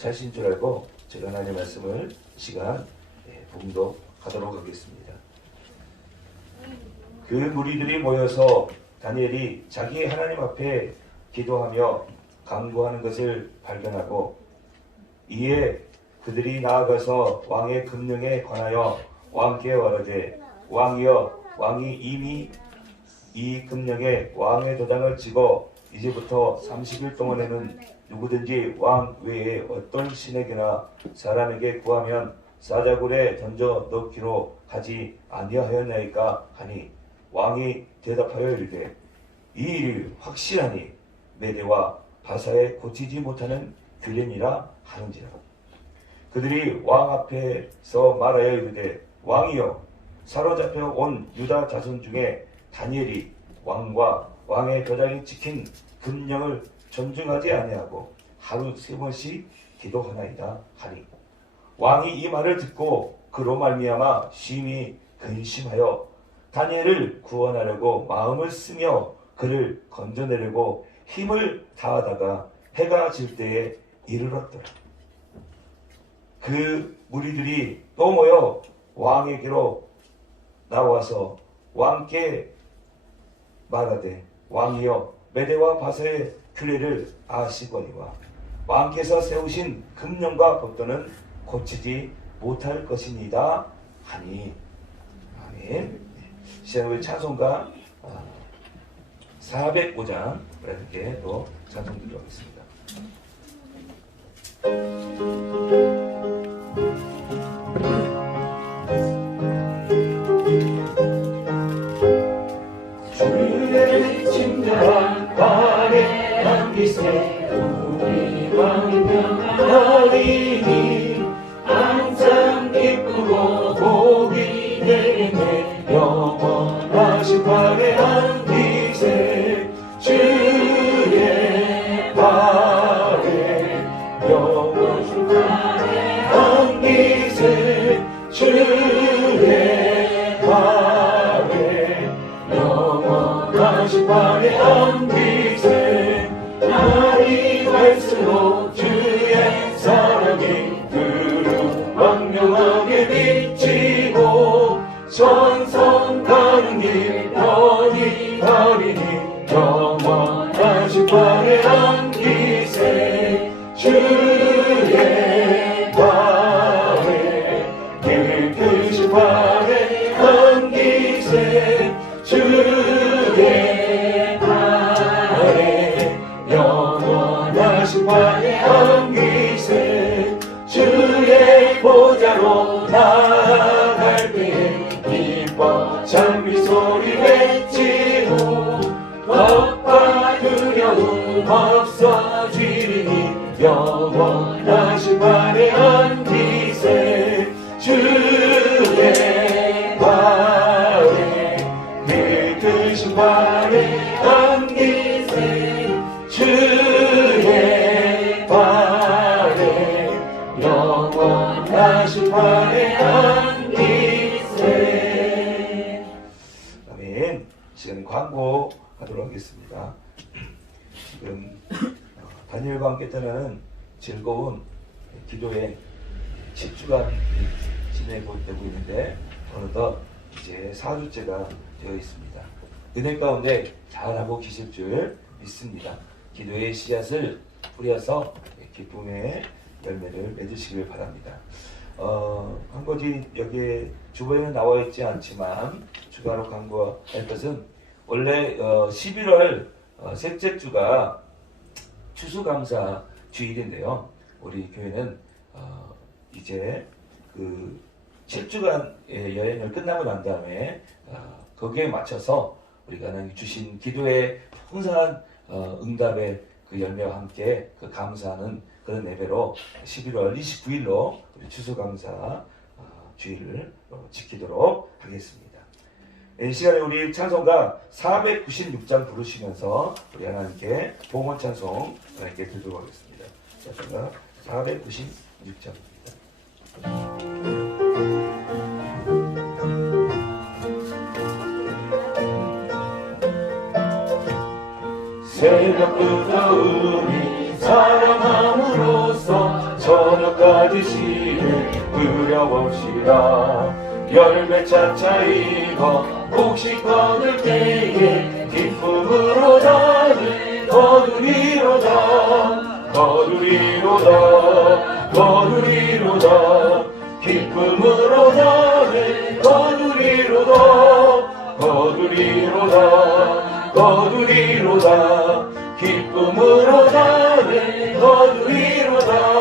자신 줄 알고 제가 하나님의 말씀을 이 시간 봉독하도록 하겠습니다. 그 무리들이 모여서 다니엘이 자기 하나님 앞에 기도하며 간구하는 것을 발견하고 이에 그들이 나아가서 왕의 금령에 관하여 왕께 말하되 왕이여 왕이 이미 이 금령에 왕의 도장을 찍어 이제부터 30일 동안에는 누구든지 왕 외에 어떤 신에게나 사람에게 구하면 사자굴에 던져 넣기로 하지 아니하였나이까 하니 왕이 대답하여 이르되 이 일이 확실하니 메대와 바사에 고치지 못하는 규례니라 하는지라. 그들이 왕 앞에서 말하여 이르되 왕이여 사로잡혀 온 유다 자손 중에 다니엘이 왕과 왕의 도장이 찍힌 금령을 존중하지 아니하고 하루 3번씩 기도하나이다 하니 왕이 이 말을 듣고 그로 말미암아 심히 근심하여 다니엘을 구원하려고 마음을 쓰며 그를 건져내려고 힘을 다하다가 해가 질 때에 이르렀더라. 그 무리들이 또 모여 왕에게로 나와서 왕께 말하되 왕이여 메대와 바사의 규례를 아시거니와 왕께서 세우신 금령과 법도는 고치지 못할 것이니이다 하니. 아멘. 시작을 찬송가 405장 이렇게 또 찬송 드리겠습니다. 주의 친절한 발에 안기세 우리 왕 평안하리니 항상 기쁘고 복이 되네 영원하신 발에 안기세 주의 발에 영원하신 발에 안기세 주의 발에 영원하신 발에 안기세 날이 갈수록 주의 사랑이 두루 광명하게 비치고 전선 가는 길 편히 가리니 영원하신 발에 안기세 주의 발에 깨끗이 발에 안기세 주의 발에 영원하신 발에 안기세 주의 보좌로 나아갈 때에 기뻐 찬미 소리 외치고 겁과 두려움 없어지리니 영원하신 발에 안기세 주의 발에 깨끗이 발에 안기세 주의 발에 영원하신 발에 안기세. 아멘. 시간 광고하도록 하겠습니다. 지금 다니엘과 함께 떠나는 즐거운 기도의 10주간 진행되고 있는데 어느덧 이제 4주째가 되어 있습니다. 은혜 가운데 잘하고 계실 줄 믿습니다. 기도의 씨앗을 뿌려서 기쁨의 열매를 맺으시길 바랍니다. 한 가지 여기에 주보에는 나와 있지 않지만 추가로 강구할 것은 원래 11월 셋째 주가 추수감사 주일인데요. 우리 교회는 이제 그 7주간 여행을 끝나고 난 다음에 거기에 맞춰서 우리가 하나님 주신 기도의 풍성한 응답의 그 열매와 함께 그 감사하는 그런 예배로 11월 29일로 우리 추수감사 주일을 지키도록 하겠습니다. 이 시간에 우리 찬송가 496장 부르시면서 우리 하나님께 봉헌 찬송 하나님께 드리도록 하겠습니다. 찬송가 496장입니다. 새벽부터 우리 사랑함으로써 저녁까지 씨를 두려웁시다. 열매 차차 익어 곡식 거둘 때에 기쁨으로 나를 거두리로다. 거두리로다. 거두리로다. 기쁨으로 나를 거두리로다. 거두리로다. 거두리로다. 기쁨으로 나를 거두리로다.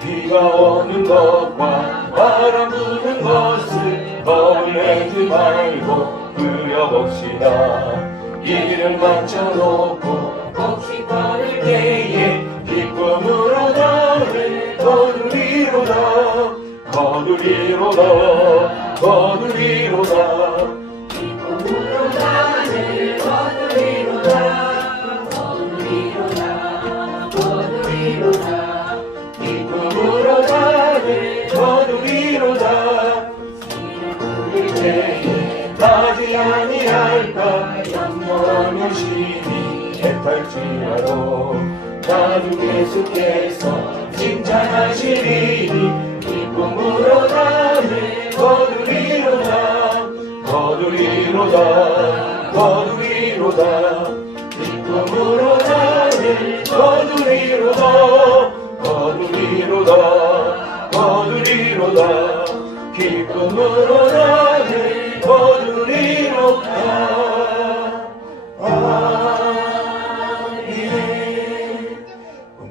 비가 오는 것과 바람 부는 것을 거울내지 말고 그려봅시다. 일을 마쳐놓고 곡식 거둘 때에 기쁨으로 나를 거두리로다. 거두리로다. 거두리로다. 기쁨으로 나를 거두리로다. 거두리로다. 거두리로다. 기쁨으로 나를 거두리로다. 우리 때에 나지 아니할까 염려하며 심히 애탈지라도 나도 예수께서 칭찬하시리니 기쁨으로 나를 거두리로다. 거두리로다. 거두리로다. 기쁨으로 나를 거두리로다. 거두리로다. 거두리로다. 기쁨으로 나를 거두리로다.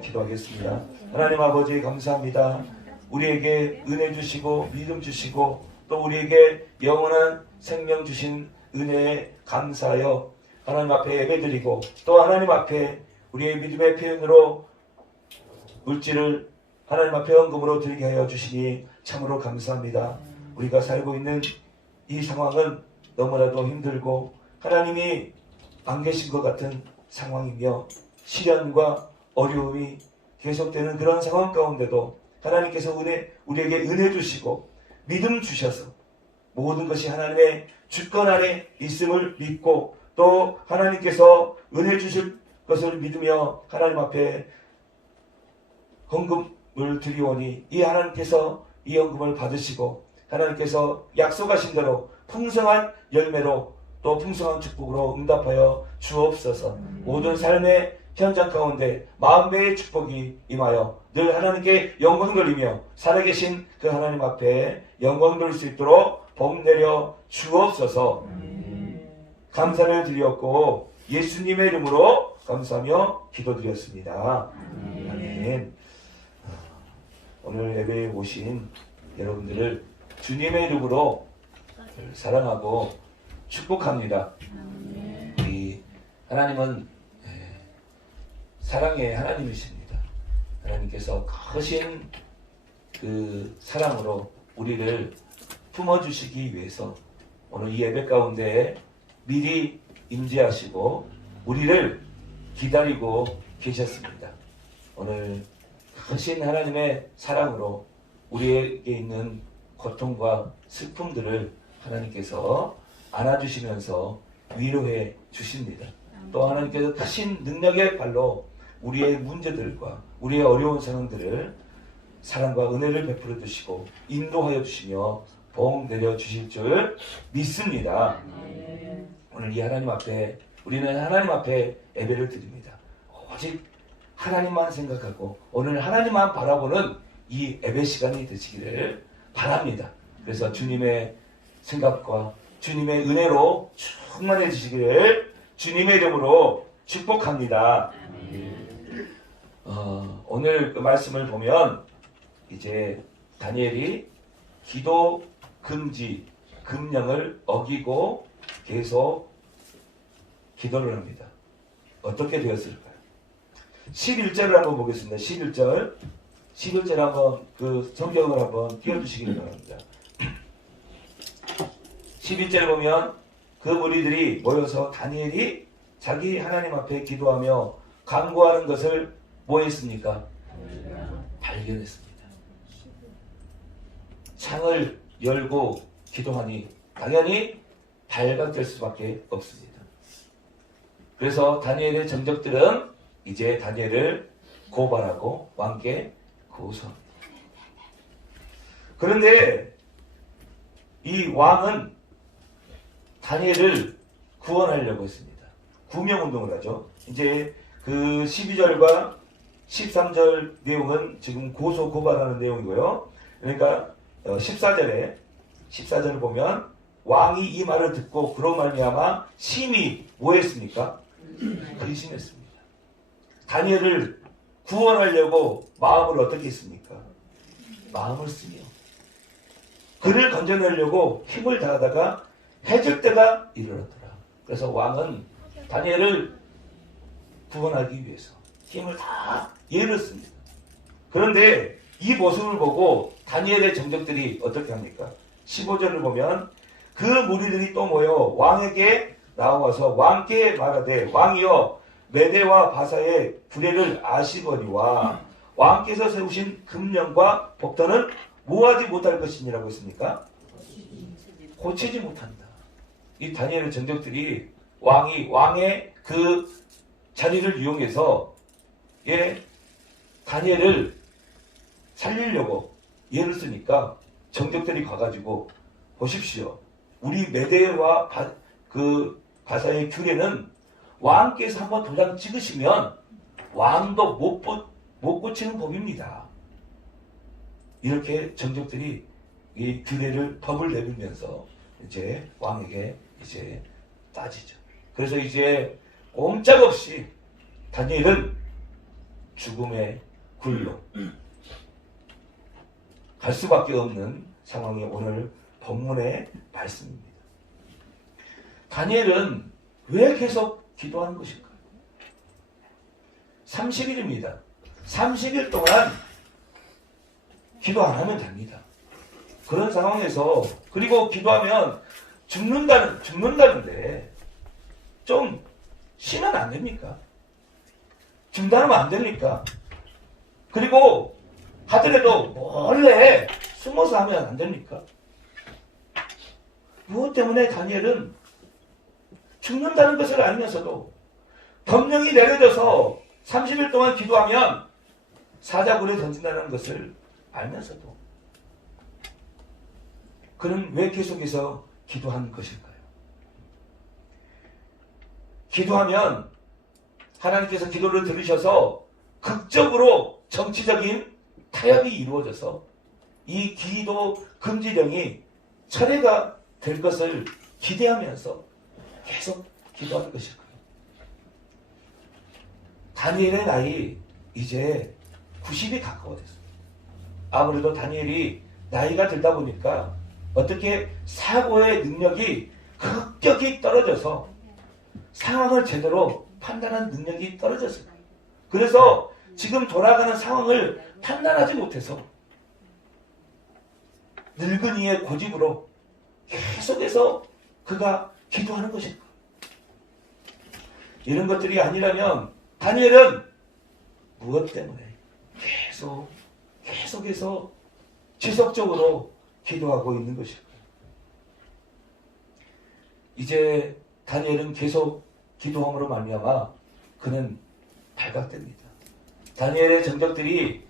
기도하겠습니다. 하나님 아버지 감사합니다. 우리에게 은혜 주시고 믿음 주시고 또 우리에게 영원한 생명 주신 은혜에 감사하여 하나님 앞에 예배드리고 또 하나님 앞에 우리의 믿음의 표현으로 물질을 하나님 앞에 헌금으로 드리게 하여 주시니 참으로 감사합니다. 우리가 살고 있는 이 상황은 너무나도 힘들고 하나님이 안 계신 것 같은 상황이며 시련과 어려움이 계속되는 그런 상황 가운데도 하나님께서 우리에게 은혜 주시고 믿음 주셔서 모든 것이 하나님의 주권 안에 있음을 믿고 또 하나님께서 은혜 주실 것을 믿으며 하나님 앞에 헌금을 드리오니 이 하나님께서 이 헌금을 받으시고 하나님께서 약속하신 대로 풍성한 열매로 또 풍성한 축복으로 응답하여 주옵소서. 모든 삶의 현장 가운데 만배의 축복이 임하여 늘 하나님께 영광 돌리며 살아계신 그 하나님 앞에 영광 돌릴 수 있도록 복 내려 주옵소서. 감사를 드렸고 예수님의 이름으로 감사하며 기도드렸습니다. 아멘. 오늘 예배에 오신 여러분들을 주님의 이름으로 사랑하고 축복합니다. 이 하나님은 사랑의 하나님이십니다. 하나님께서 크신 그 사랑으로 우리를 품어주시기 위해서 오늘 이 예배 가운데 미리 임재하시고 우리를 기다리고 계셨습니다. 오늘 크신 하나님의 사랑으로 우리에게 있는 고통과 슬픔들을 하나님께서 안아주시면서 위로해 주십니다. 또 하나님께서 크신 능력의 발로 우리의 문제들과 우리의 어려운 상황들을 사랑과 은혜를 베풀어 주시고 인도하여 주시며 복 내려 주실 줄 믿습니다. 오늘 이 하나님 앞에 우리는 하나님 앞에 예배를 드립니다. 오직 하나님만 생각하고 오늘 하나님만 바라보는 이 예배 시간이 되시기를 바랍니다. 그래서 주님의 생각과 주님의 은혜로 충만해지시기를 주님의 이름으로 축복합니다. 오늘 그 말씀을 보면 이제 다니엘이 기도 금지 금령을 어기고 계속 기도를 합니다. 어떻게 되었을까요? 11절을 한번 보겠습니다. 11절 한번 그 성경을 한번 띄워주시기 바랍니다. 11절에 보면 그 무리들이 모여서 다니엘이 자기 하나님 앞에 기도하며 간구하는 것을 뭐 했습니까? 발견했습니다. 창을 열고 기도하니 당연히 발각될 수밖에 없습니다. 그래서 다니엘의 정적들은 이제 다니엘을 고발하고 왕께 고소합니다. 그런데 이 왕은 다니엘을 구원하려고 했습니다. 구명운동을 하죠. 이제 그 12절과 13절 내용은 지금 고소 고발하는 내용이고요. 그러니까 14절을 보면 왕이 이 말을 듣고 그로 말미암아 심히 뭐 했습니까? 근심했습니다. 다니엘을 구원하려고 마음을 어떻게 했습니까? 마음을 쓰며 그를 건져내려고 힘을 다하다가 해질 때가 이르렀더라. 그래서 왕은 다니엘을 구원하기 위해서 힘을 다 예렸습니다. 그런데 이 모습을 보고 다니엘의 정적들이 어떻게 합니까? 15절을 보면 그 무리들이 또 모여 왕에게 나와서 왕께 말하되 왕이여 메대와 바사의 규례를 아시거니와 왕께서 세우신 금령과 법도는 뭐하지 못할 것이니라고 했습니까? 고치지 못한다. 이 다니엘의 전적들이 왕의 그 자리를 이용해서 다니엘을 살리려고 예를 쓰니까 정적들이 가가지고 보십시오. 우리 메대와 바사의 규례는 왕께서 한번 도장 찍으시면 왕도 못 고치는 법입니다. 이렇게 정적들이 이 규례를 법을 내밀면서 이제 왕에게 이제 따지죠. 그래서 이제 꼼짝없이 다니엘은 죽음의 굴로 갈 수밖에 없는 상황이 오늘 본문의 말씀입니다. 다니엘은 왜 계속 기도하는 것일까요? 30일입니다. 30일 동안 기도 안 하면 됩니다. 그런 상황에서 그리고 기도하면 죽는다는데 좀 쉬면 안 됩니까? 중단하면 안 됩니까? 그리고 하더라도 몰래 숨어서 하면 안 됩니까? 무엇 때문에 다니엘은 죽는다는 것을 알면서도 법령이 내려져서 30일 동안 기도하면 사자굴에 던진다는 것을 알면서도 그는 왜 계속해서 기도한 것일까요? 기도하면 하나님께서 기도를 들으셔서 극적으로 정치적인 타협이 이루어져서 이 기도 금지령이 철회가 될 것을 기대하면서 계속 기도하는 것일까요? 다니엘의 나이 이제 90이 가까워졌습니다. 아무래도 다니엘이 나이가 들다 보니까 어떻게 사고의 능력이 급격히 떨어져서 상황을 제대로 판단하는 능력이 떨어졌어요. 그래서 지금 돌아가는 상황을 판단하지 못해서 늙은이의 고집으로 계속해서 그가 기도하는 것입니다. 이런 것들이 아니라면 다니엘은 무엇 때문에 계속해서 지속적으로 기도하고 있는 것일까요? 이제 다니엘은 계속 기도함으로 말미암아 그는 발각됩니다. 다니엘의 정적들이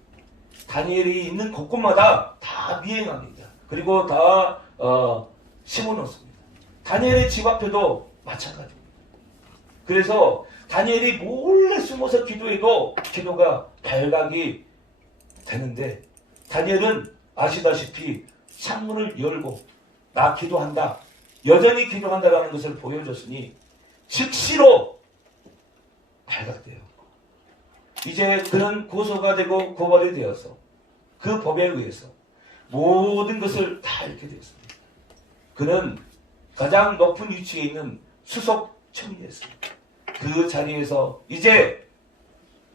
다니엘이 있는 곳곳마다 다 미행합니다. 그리고 다 심어놓습니다. 다니엘의 집 앞에도 마찬가지입니다. 그래서 다니엘이 몰래 숨어서 기도해도 기도가 발각이 되는데 다니엘은 아시다시피 창문을 열고 나 기도한다, 여전히 기도한다라는 것을 보여줬으니 즉시로 발각돼요. 이제 그는 고소가 되고 고발이 되어서 그 법에 의해서 모든 것을 다 잃게 되었습니다. 그는 가장 높은 위치에 있는 수석 청이었습니다. 그 자리에서 이제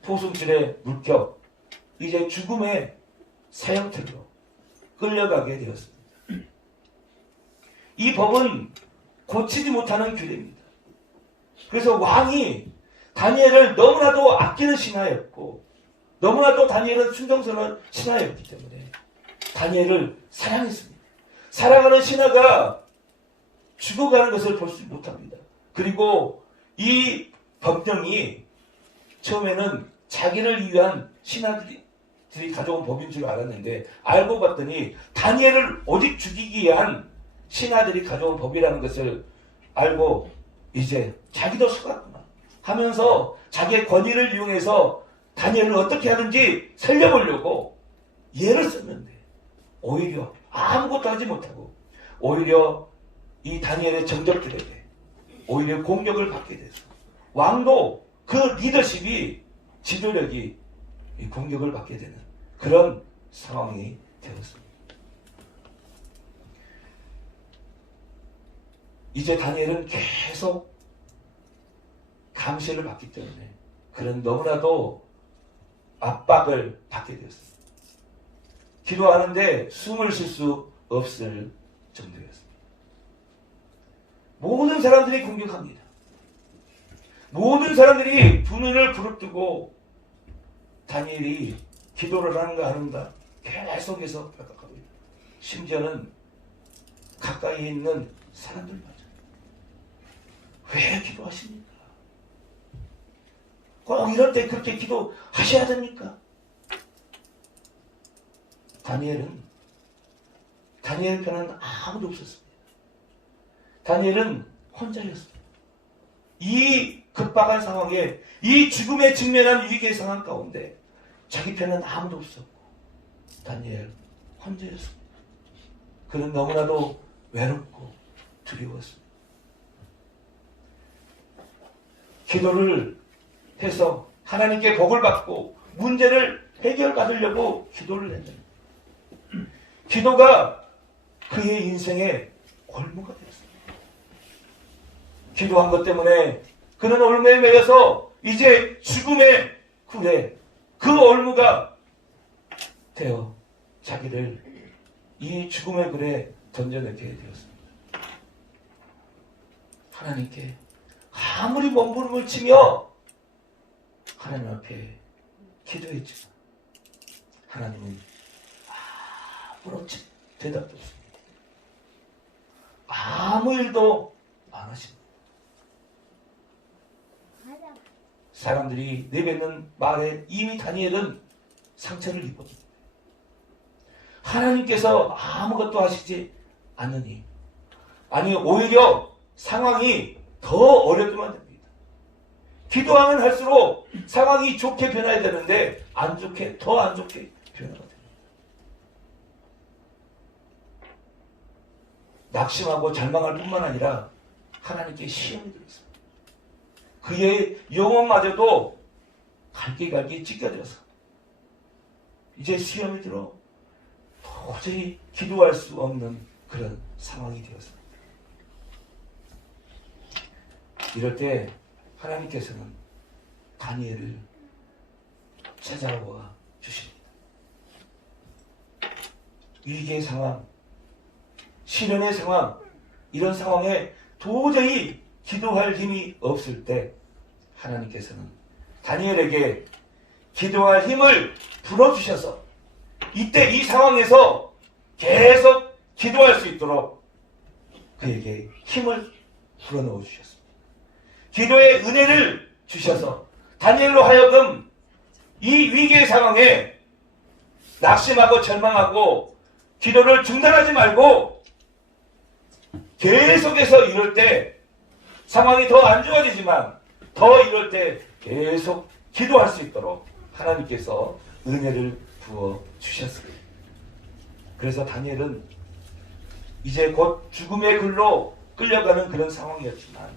포승줄에 물겨 이제 죽음의 사형틀로 끌려가게 되었습니다. 이 법은 고치지 못하는 규례입니다. 그래서 왕이 다니엘을 너무나도 아끼는 신하였고 너무나도 다니엘은 순종스러운 신하였기 때문에 다니엘을 사랑했습니다. 사랑하는 신하가 죽어가는 것을 볼 수 못합니다. 그리고 이 법령이 처음에는 자기를 위한 신하들이 신하들이 가져온 법인 줄 알았는데 알고 봤더니 다니엘을 오직 죽이기 위한 신하들이 가져온 법이라는 것을 알고 이제 자기도 속았구나 하면서 자기의 권위를 이용해서 다니엘을 어떻게 하든지 살려보려고 예를 썼는데 오히려 아무것도 하지 못하고 오히려 이 다니엘의 정적들에게 오히려 공격을 받게 돼서 왕도 그 리더십이 지도력이 이 공격을 받게 되는 그런 상황이 되었습니다. 이제 다니엘은 계속 감시를 받기 때문에 그런 너무나도 압박을 받게 되었습니다. 기도하는데 숨을 쉴 수 없을 정도였습니다. 모든 사람들이 공격합니다. 모든 사람들이 두 눈을 부릅뜨고 다니엘이 기도를 하는가 계속해서 발각하고 있다. 심지어는 가까이 있는 사람들마저 왜 기도하십니까? 꼭 이럴 때 그렇게 기도하셔야 됩니까? 다니엘 편은 아무도 없었습니다. 다니엘은 혼자였습니다. 이 급박한 상황에 이 죽음에 직면한 위기의 상황 가운데 자기 편은 아무도 없었고 다니엘 혼자였습니다. 그는 너무나도 외롭고 두려웠습니다. 기도를 해서 하나님께 복을 받고 문제를 해결받으려고 기도를 했는데 기도가 그의 인생의 올무가 되었습니다. 기도한 것 때문에 그는 올무에 매여서 이제 죽음의 굴에 그 올무가 되어 자기를 이 죽음의 굴에 던져내게 되었습니다. 하나님께 아무리 몸부림을 치며 하나님 앞에 기도했지만 하나님은 아무런 대답도 없습니다. 아무 일도 안 하십니다. 사람들이 내뱉는 말에 이미 다니엘은 상처를 입었습니다. 하나님께서 아무것도 하시지 않으니 아니 오히려 상황이 더 어렵게만 됩니다. 기도하면 할수록 상황이 좋게 변해야 되는데 더 안 좋게 변화가 됩니다. 낙심하고 절망할 뿐만 아니라 하나님께 시험이 들었습니다. 그의 영혼마저도 갈기갈기 찢겨져서 이제 시험이 들어 도저히 기도할 수 없는 그런 상황이 되었습니다. 이럴 때 하나님께서는 다니엘을 찾아와 주십니다. 위기의 상황, 시련의 상황, 이런 상황에 도저히 기도할 힘이 없을 때 하나님께서는 다니엘에게 기도할 힘을 불어주셔서 이때 이 상황에서 계속 기도할 수 있도록 그에게 힘을 불어넣어 주셨습니다. 기도의 은혜를 주셔서 다니엘로 하여금 이 위기의 상황에 낙심하고 절망하고 기도를 중단하지 말고 계속해서 이럴 때 상황이 더 안 좋아지지만 더 이럴 때 계속 기도할 수 있도록 하나님께서 은혜를 부어 주셨습니다. 그래서 다니엘은 이제 곧 죽음의 글로 끌려가는 그런 상황이었지만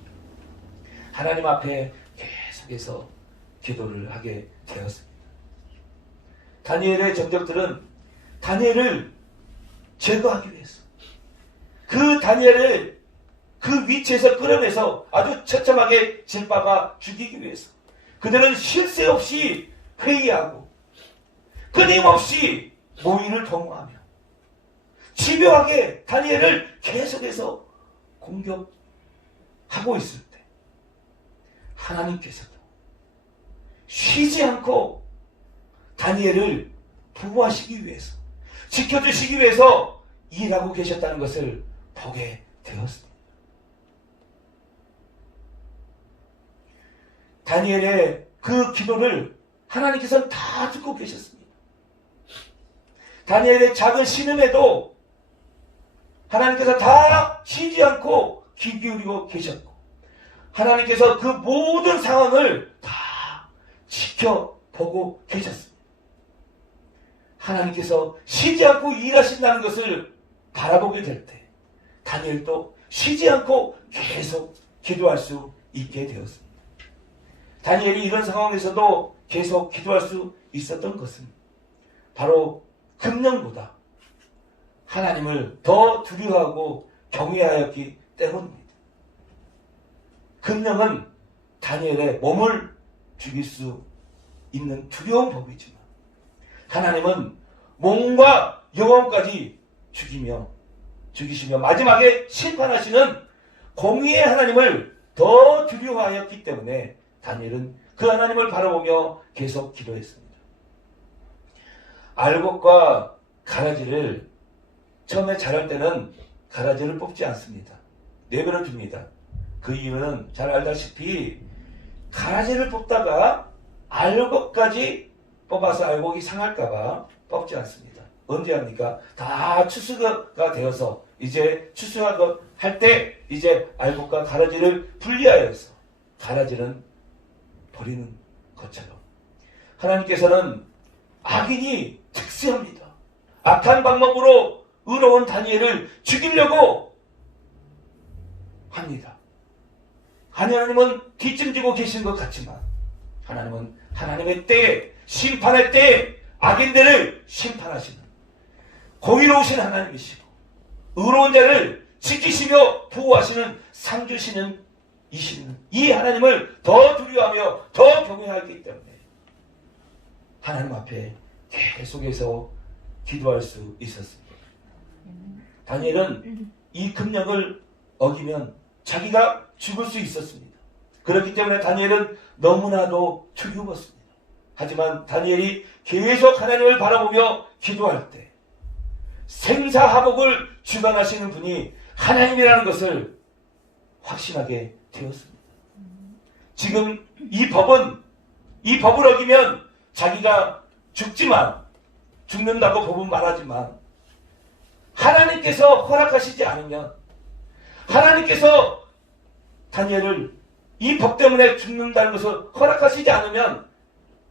하나님 앞에 계속해서 기도를 하게 되었습니다. 다니엘의 전적들은 다니엘을 제거하기 위해서 그 다니엘을 그 위치에서 끌어내서 아주 처참하게 질박아 죽이기 위해서 그들은 쉴 새 없이 회의하고 끊임없이 모의를 도모하며 집요하게 다니엘을 계속해서 공격하고 있을 때 하나님께서도 쉬지 않고 다니엘을 보호하시기 위해서 지켜주시기 위해서 일하고 계셨다는 것을 보게 되었습니다. 다니엘의 그 기도를 하나님께서는 다 듣고 계셨습니다. 다니엘의 작은 신음에도 하나님께서 다 쉬지 않고 귀 기울이고 계셨고, 하나님께서 그 모든 상황을 다 지켜보고 계셨습니다. 하나님께서 쉬지 않고 일하신다는 것을 바라보게 될 때 다니엘도 쉬지 않고 계속 기도할 수 있게 되었습니다. 다니엘이 이런 상황에서도 계속 기도할 수 있었던 것은 바로 금령보다 하나님을 더 두려워하고 경외하였기 때문입니다. 금령은 다니엘의 몸을 죽일 수 있는 두려운 법이지만 하나님은 몸과 영혼까지 죽이시며 마지막에 심판하시는 공의의 하나님을 더 두려워하였기 때문에 다니엘은 그 하나님을 바라보며 계속 기도했습니다. 알곡과 가라지를 처음에 자랄 때는 가라지를 뽑지 않습니다. 내버려 둡니다. 그 이유는 잘 알다시피 가라지를 뽑다가 알곡까지 뽑아서 알곡이 상할까봐 뽑지 않습니다. 언제 합니까? 다 추수가 되어서 이제 추수할 때 이제 알곡과 가라지를 분리하여서 가라지는 버리는 것처럼 하나님께서는 악인이 특세합니다. 악한 방법으로 의로운 다니엘을 죽이려고 합니다. 하나님은 뒷짐지고 계신 것 같지만 하나님은 하나님의 때에 심판의 때에 악인들을 심판하시는 공의로우신 하나님이시고 의로운 자를 지키시며 보호하시는 상 주시는 이시는 이 하나님을 더 두려워하며 더 경외하기 때문에 하나님 앞에 계속해서 기도할 수 있었습니다. 다니엘은 이 금령을 어기면 자기가 죽을 수 있었습니다. 그렇기 때문에 다니엘은 너무나도 두려웠습니다. 하지만 다니엘이 계속 하나님을 바라보며 기도할 때 생사하복을 주관하시는 분이 하나님이라는 것을 확신하게 되었습니다. 지금 이 법을 어기면 자기가 죽는다고 법은 말하지만 하나님께서 허락하시지 않으면 하나님께서 다니엘을 이 법 때문에 죽는다는 것을 허락하시지 않으면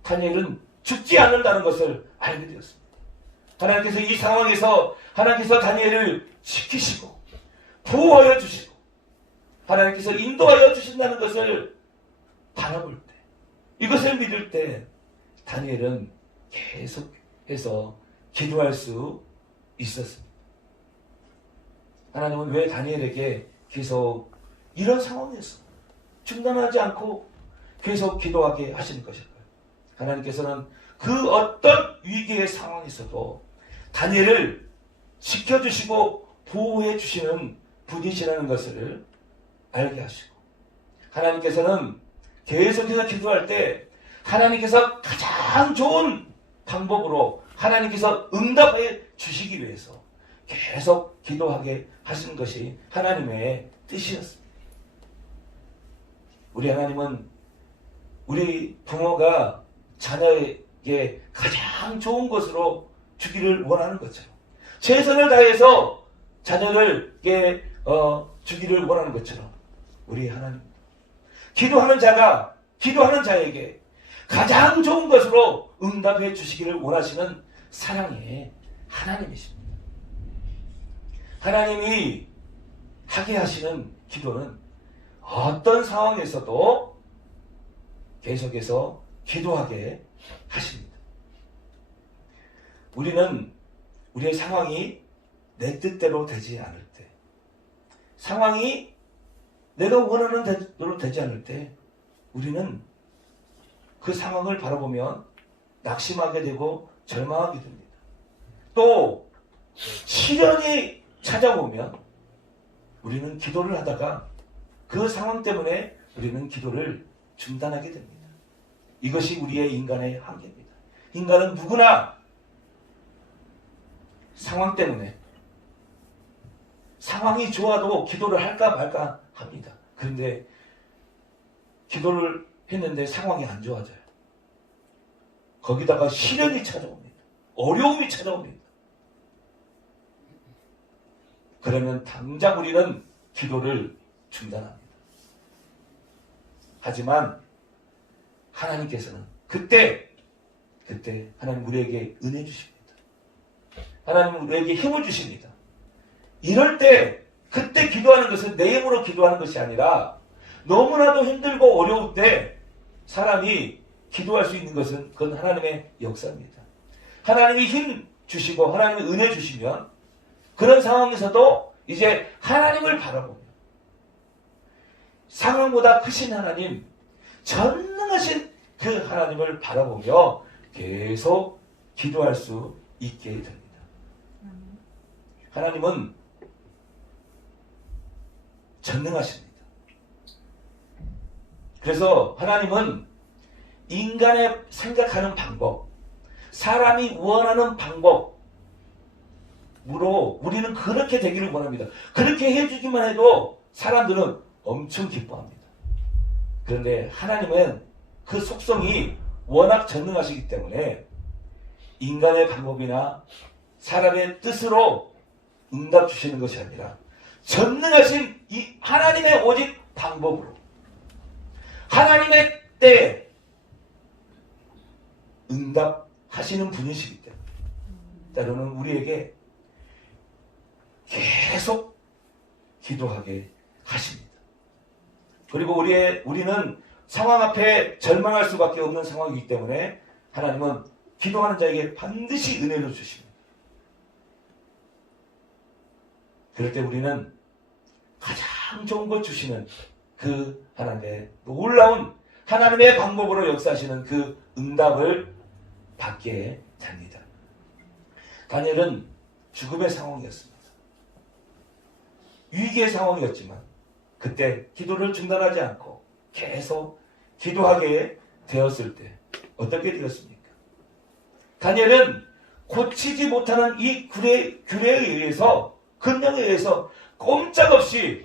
다니엘은 죽지 않는다는 것을 알게 되었습니다. 하나님께서 이 상황에서 하나님께서 다니엘을 지키시고 보호하여 주시고 하나님께서 인도하여 주신다는 것을 바라볼 때 이것을 믿을 때 다니엘은 계속해서 기도할 수 있었습니다. 하나님은 왜 다니엘에게 계속 이런 상황에서 중단하지 않고 계속 기도하게 하시는 것일까요? 하나님께서는 그 어떤 위기의 상황에서도 다니엘을 지켜주시고 보호해 주시는 분이시라는 것을 알게 하시고 하나님께서는 계속해서 기도할 때 하나님께서 가장 좋은 방법으로 하나님께서 응답해 주시기 위해서 계속 기도하게 하시는 것이 하나님의 뜻이었습니다. 우리 하나님은 우리 부모가 자녀에게 가장 좋은 것으로 주기를 원하는 것처럼 최선을 다해서 자녀에게 주기를 원하는 것처럼 우리 하나님 기도하는 자에게 가장 좋은 것으로 응답해 주시기를 원하시는 사랑의 하나님이십니다. 하나님이 하게 하시는 기도는 어떤 상황에서도 계속해서 기도하게 하십니다. 우리는 우리의 상황이 내 뜻대로 되지 않을 때, 상황이 내가 원하는 대로 되지 않을 때 우리는 그 상황을 바라보면 낙심하게 되고 절망하게 됩니다. 또 시련이 찾아오면 우리는 기도를 하다가 그 상황 때문에 우리는 기도를 중단하게 됩니다. 이것이 우리의 인간의 한계입니다. 인간은 누구나 상황 때문에 상황이 좋아도 기도를 할까 말까 합니다. 그런데 기도를 했는데 상황이 안 좋아져요. 거기다가 시련이 찾아옵니다. 어려움이 찾아옵니다. 그러면 당장 우리는 기도를 중단합니다. 하지만 하나님께서는 그때 하나님 우리에게 은혜 주십니다. 하나님 우리에게 힘을 주십니다. 이럴 때 그때 기도하는 것은 내 힘으로 기도하는 것이 아니라 너무나도 힘들고 어려울 때 사람이 기도할 수 있는 것은 그건 하나님의 역사입니다. 하나님이 힘 주시고 하나님이 은혜 주시면 그런 상황에서도 이제 하나님을 바라보며 상황보다 크신 하나님, 전능하신 그 하나님을 바라보며 계속 기도할 수 있게 됩니다. 하나님은 전능하십니다. 그래서 하나님은 인간의 생각하는 방법, 사람이 원하는 방법으로 우리는 그렇게 되기를 원합니다. 그렇게 해주기만 해도 사람들은 엄청 기뻐합니다. 그런데 하나님은 그 속성이 워낙 전능하시기 때문에 인간의 방법이나 사람의 뜻으로 응답 주시는 것이 아니라 전능하신 이 하나님의 오직 방법으로 하나님의 때에 응답하시는 분이시기 때문에 때로는 우리에게 계속 기도하게 하십니다. 그리고 우리는 상황 앞에 절망할 수밖에 없는 상황이기 때문에 하나님은 기도하는 자에게 반드시 은혜를 주십니다. 그럴 때 우리는 가장 좋은 것 주시는 그 하나님의 놀라운 하나님의 방법으로 역사하시는 그 응답을 받게 됩니다. 다니엘은 죽음의 상황이었습니다. 위기의 상황이었지만 그때 기도를 중단하지 않고 계속 기도하게 되었을 때 어떻게 되었습니까? 다니엘은 고치지 못하는 이 규례에 의해서 금령에 의해서 꼼짝없이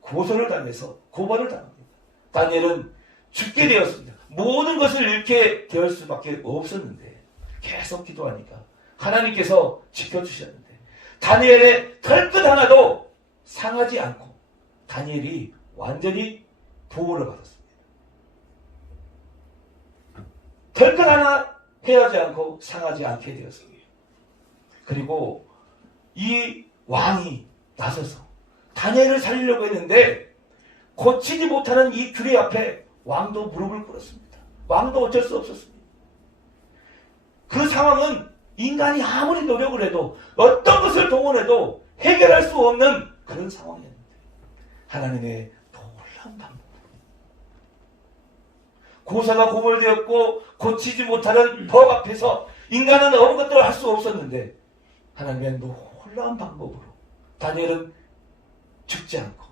고소를 당해서 고발을 당합니다. 다니엘은 죽게 되었습니다. 모든 것을 잃게 될 수밖에 없었는데 계속 기도하니까 하나님께서 지켜주셨는데 다니엘의 털끝 하나도 상하지 않고 다니엘이 완전히 보호를 받았습니다. 털끝 하나 헤어지 않고 상하지 않게 되었습니다. 그리고 이 왕이 나서서 다니엘을 살리려고 했는데 고치지 못하는 이 규례 앞에 왕도 무릎을 꿇었습니다. 왕도 어쩔 수 없었습니다. 그 상황은 인간이 아무리 노력을 해도 어떤 것을 동원해도 해결할 수 없는 그런 상황이었는데 하나님의 놀라운 방법, 고사가 고발되었고 고치지 못하는 법 앞에서 인간은 아무것도 할 수 없었는데 하나님의 놀라운 방법으로 다니엘은 죽지 않고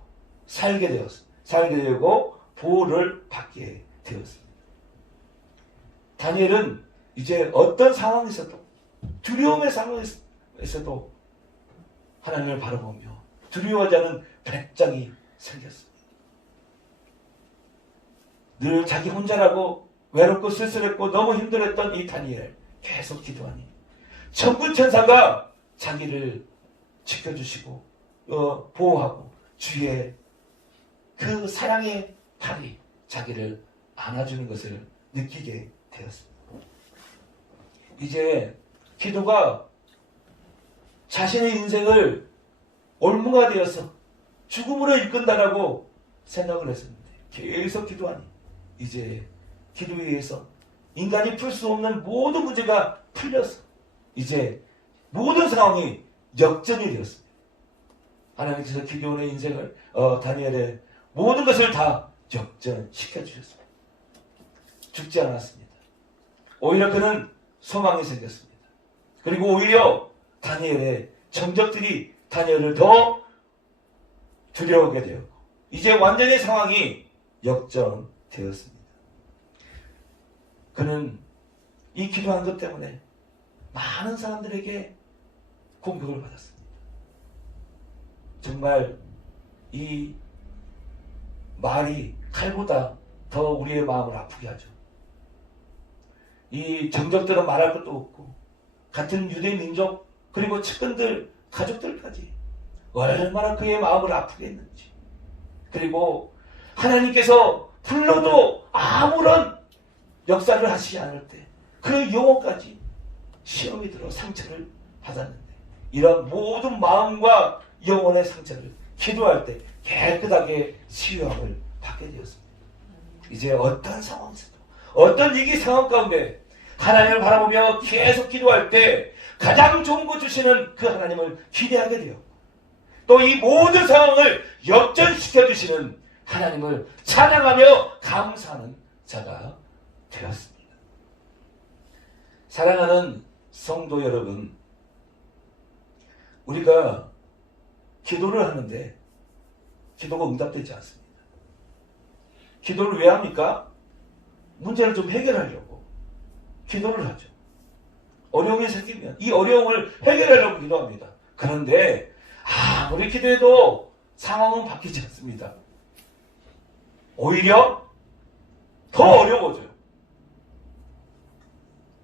살게 되고 보호를 받게 되었습니다. 다니엘은 이제 어떤 상황에서도 두려움의 상황에서도 하나님을 바라보며 두려워하지 않은 배짱이 생겼습니다. 늘 자기 혼자라고 외롭고 쓸쓸했고 너무 힘들었던 이 다니엘 계속 기도하니 천군천사가 자기를 지켜주시고 보호하고 주의 그 사랑의 팔이 자기를 안아주는 것을 느끼게 되었습니다. 이제 기도가 자신의 인생을 올무가되어서 죽음으로 이끈다라고 생각을 했었는데 계속 기도하니 이제 기도에 의해서 인간이 풀 수 없는 모든 문제가 풀려서 이제 모든 상황이 역전이 되었습니다. 하나님께서 기도원의 인생을 다니엘의 모든 것을 다 역전시켜 주셨습니다. 죽지 않았습니다. 오히려 그는 소망이 생겼습니다. 그리고 오히려 다니엘의 정적들이 다니엘을 더 두려워하게 되었고 이제 완전히 상황이 역전되었습니다. 그는 이 기도한 것 때문에 많은 사람들에게 공격을 받았습니다. 정말 이 말이 칼보다 더 우리의 마음을 아프게 하죠. 이 정적들은 말할 것도 없고 같은 유대 민족 그리고 측근들 가족들까지 얼마나 그의 마음을 아프게 했는지. 그리고 하나님께서 불러도 아무런 역사를 하시지 않을 때 그 영혼까지 시험이 들어 상처를 받았는데, 이런 모든 마음과 영혼의 상처를 기도할 때 깨끗하게 치유함을 받게 되었습니다. 이제 어떤 상황에서도, 어떤 위기 상황 가운데 하나님을 바라보며 계속 기도할 때 가장 좋은 거 주시는 그 하나님을 기대하게 돼요. 또 이 모든 상황을 역전시켜 주시는 하나님을 찬양하며 감사하는 자가 되었습니다. 사랑하는 성도 여러분, 우리가 기도를 하는데 기도가 응답되지 않습니다. 기도를 왜 합니까? 문제를 좀 해결하려고 기도를 하죠. 어려움이 생기면 이 어려움을 해결하려고 기도합니다. 그런데 아무리 기도해도 상황은 바뀌지 않습니다. 오히려 더 어려워져요.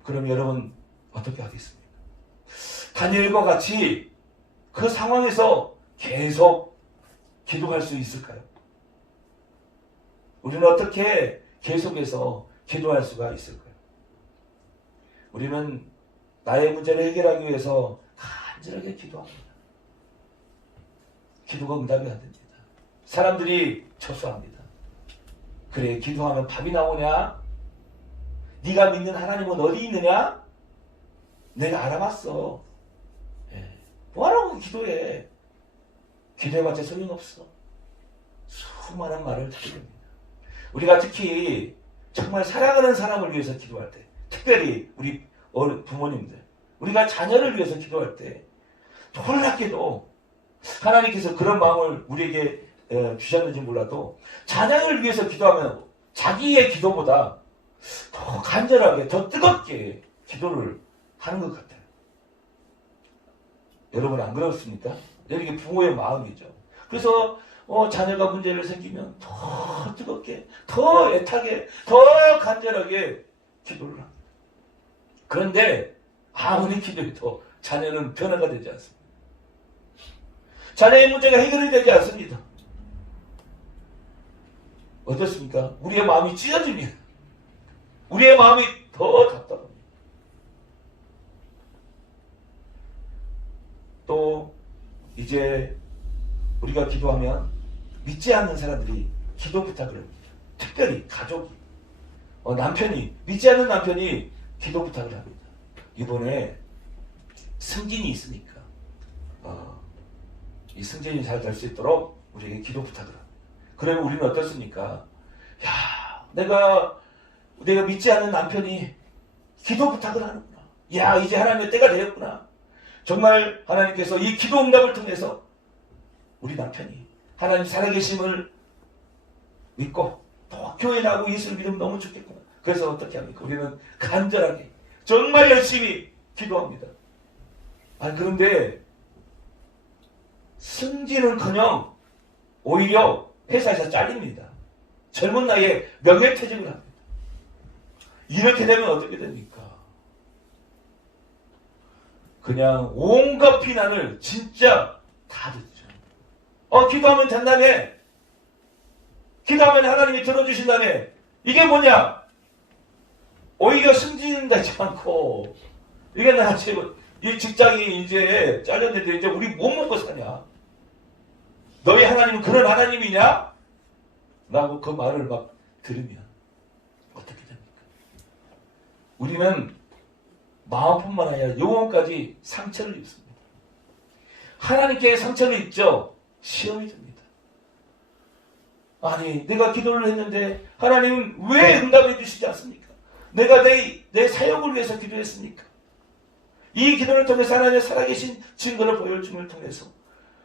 그럼 여러분 어떻게 하겠습니까? 다니엘과 같이 그 상황에서 계속 기도할 수 있을까요? 우리는 어떻게 계속해서 기도할 수가 있을까요? 우리는 나의 문제를 해결하기 위해서 간절하게 기도합니다. 기도가 응답이 안 됩니다. 사람들이 처수합니다. 그래, 기도하면 밥이 나오냐? 네가 믿는 하나님은 어디 있느냐? 내가 알아봤어. 뭐하라고 기도해? 기도해봤자 소용없어. 수많은 말을 듣게 됩니다. 우리가 특히 정말 사랑하는 사람을 위해서 기도할 때, 특별히 우리 부모님들, 우리가 자녀를 위해서 기도할 때 놀랍게도 하나님께서 그런 마음을 우리에게 주셨는지 몰라도 자녀를 위해서 기도하면 자기의 기도보다 더 간절하게, 더 뜨겁게 기도를 하는 것 같아요. 여러분 안 그렇습니까? 이게 부모의 마음이죠. 그래서 자녀가 문제를 생기면 더 뜨겁게, 더 애타게, 더 간절하게 기도를 합니다. 그런데 아무리 기도해도 자녀는 변화가 되지 않습니다. 자녀의 문제가 해결이 되지 않습니다. 어떻습니까? 우리의 마음이 찢어집니다. 우리의 마음이 더 답답합니다. 또 이제 우리가 기도하면 믿지 않는 사람들이 기도 부탁을 합니다. 특별히 가족이, 남편이, 믿지 않는 남편이 기도 부탁을 합니다. 이번에 승진이 있으니까 이 승진이 잘 될 수 있도록 우리에게 기도 부탁을 합니다. 그러면 우리는 어떻습니까? 야, 내가 믿지 않는 남편이 기도 부탁을 하는구나. 야, 이제 하나님의 때가 되었구나. 정말 하나님께서 이 기도 응답을 통해서 우리 남편이 하나님 살아계심을 믿고 또 교회 나오고 예수를 믿으면 너무 좋겠구나. 그래서 어떻게 합니까? 우리는 간절하게 정말 열심히 기도합니다. 그런데 승진은커녕 오히려 회사에서 잘립니다. 젊은 나이에 명예퇴직을 합니다. 이렇게 되면 어떻게 됩니까? 그냥 온갖 비난을 진짜 다 듣죠. 기도하면 된다며. 기도하면 하나님이 들어주신다며. 이게 뭐냐? 오히려 승진은 되지 않고, 이게 나 지금 이 직장이 이제 잘렸는데 이제 우리 못 먹고 사냐? 너희 하나님은 그런 하나님이냐? 라고 그 말을 막 들으면 어떻게 됩니까? 우리는 마음뿐만 아니라 영혼까지 상처를 입습니다. 하나님께 상처를 입죠. 시험이 됩니다. 아니, 내가 기도를 했는데 하나님은 왜 응답해 주시지 않습니까? 내가 내 사역을 위해서 기도했습니까? 이 기도를 통해서 하나님의 살아계신 증거를 보여줌을 통해서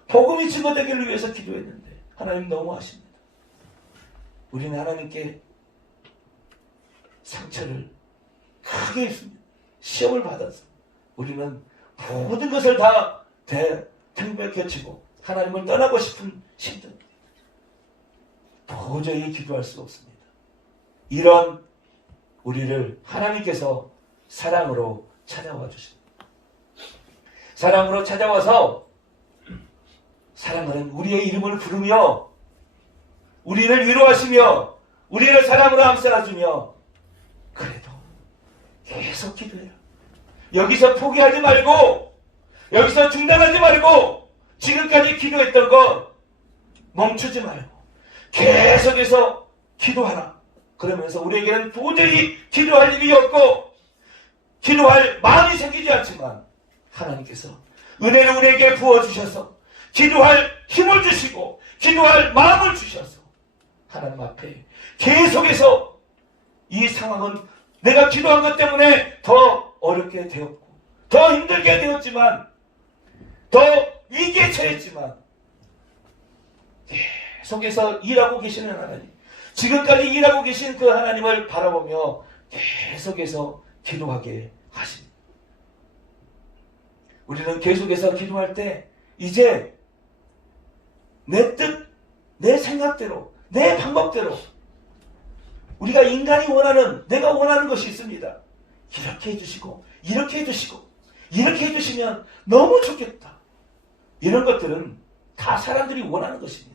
복음이 증거되기를 위해서 기도했는데 하나님 너무하십니다. 우리는 하나님께 상처를 크게 입습니다. 시험을 받아서 우리는 모든 것을 다 내팽개치고 하나님을 떠나고 싶은 심정입니다. 도저히 기도할 수 없습니다. 이런 우리를 하나님께서 사랑으로 찾아와 주십니다. 사랑으로 찾아와서 사랑하는 우리의 이름을 부르며 우리를 위로하시며 우리를 사랑으로 감싸주며 그래도 계속 기도해요. 여기서 포기하지 말고 여기서 중단하지 말고 지금까지 기도했던 거 멈추지 말고 계속해서 기도하라. 그러면서 우리에게는 도저히 기도할 일이 없고 기도할 마음이 생기지 않지만 하나님께서 은혜를 우리에게 부어주셔서 기도할 힘을 주시고 기도할 마음을 주셔서 하나님 앞에 계속해서 이 상황은 내가 기도한 것 때문에 더 어렵게 되었고 더 힘들게 되었지만 더 위기에 처했지만 계속해서 일하고 계시는 하나님, 지금까지 일하고 계신 그 하나님을 바라보며 계속해서 기도하게 하십니다. 우리는 계속해서 기도할 때 이제 내 뜻, 내 생각대로, 내 방법대로 우리가 인간이 원하는, 내가 원하는 것이 있습니다. 이렇게 해주시고 이렇게 해주시고 이렇게 해주시면 너무 좋겠다. 이런 것들은 다 사람들이 원하는 것입니다.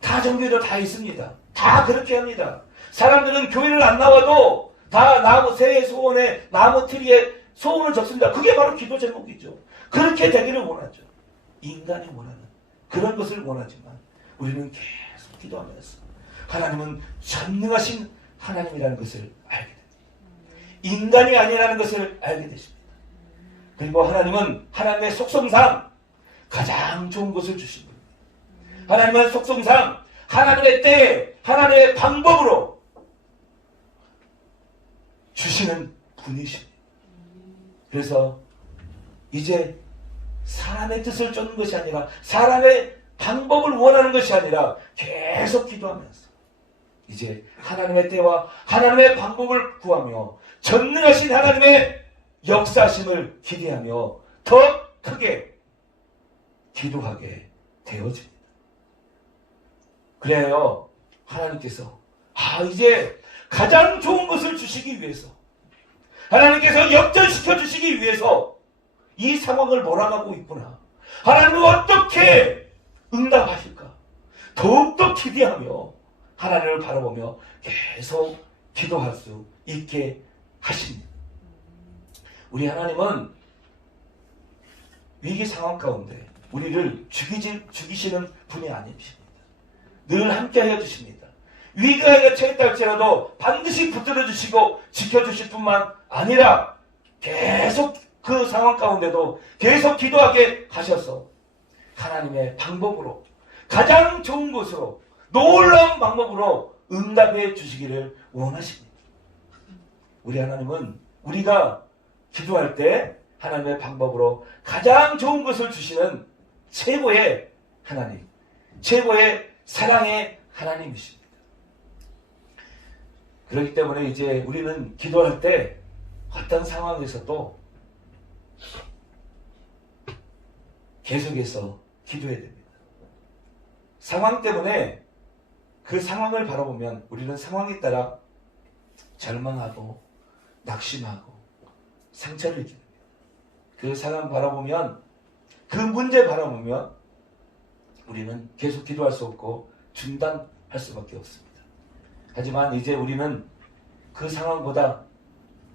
다 종교에도 다 있습니다. 다 그렇게 합니다. 사람들은 교회를 안 나와도 다 나무 새의 소원에 나무 트리에 소원을 적습니다. 그게 바로 기도 제목이죠. 그렇게 되기를 원하죠. 인간이 원하는 그런 것을 원하지만 우리는 계속 기도하면서 하나님은 전능하신 하나님이라는 것을 알게 됩니다. 인간이 아니라는 것을 알게 되십니다. 그리고 하나님은 하나님의 속성상 가장 좋은 것을 주십니다. 하나님은 속성상 하나님의 때에 하나님의 방법으로 주시는 분이십니다. 그래서 이제 사람의 뜻을 쫓는 것이 아니라 사람의 방법을 원하는 것이 아니라 계속 기도하면서 이제 하나님의 때와 하나님의 방법을 구하며 전능하신 하나님의 역사심을 기대하며 더 크게 기도하게 되어집니다. 그래요. 하나님께서 이제 가장 좋은 것을 주시기 위해서 하나님께서 역전시켜 주시기 위해서 이 상황을 몰아가고 있구나. 하나님은 어떻게 응답하실까? 더욱더 기대하며 하나님을 바라보며 계속 기도할 수 있게 하십니다. 우리 하나님은 위기 상황 가운데 우리를 죽이시는 분이 아니십니다. 늘 함께하여 주십니다. 위기가 처했다 할지라도 반드시 붙들어 주시고 지켜주실 뿐만 아니라 계속 그 상황 가운데도 계속 기도하게 하셔서 하나님의 방법으로 가장 좋은 것으로 놀라운 방법으로 응답해 주시기를 원하십니다. 우리 하나님은 우리가 기도할 때 하나님의 방법으로 가장 좋은 것을 주시는 최고의 하나님, 최고의 사랑의 하나님이십니다. 그렇기 때문에 이제 우리는 기도할 때 어떤 상황에서도 계속해서 기도해야 됩니다. 상황 때문에 그 상황을 바라보면 우리는 상황에 따라 절망하고 낙심하고 상처를 입게 됩니다. 그 상황 바라보면 그 문제 바라보면 우리는 계속 기도할 수 없고 중단할 수밖에 없습니다. 하지만 이제 우리는 그 상황보다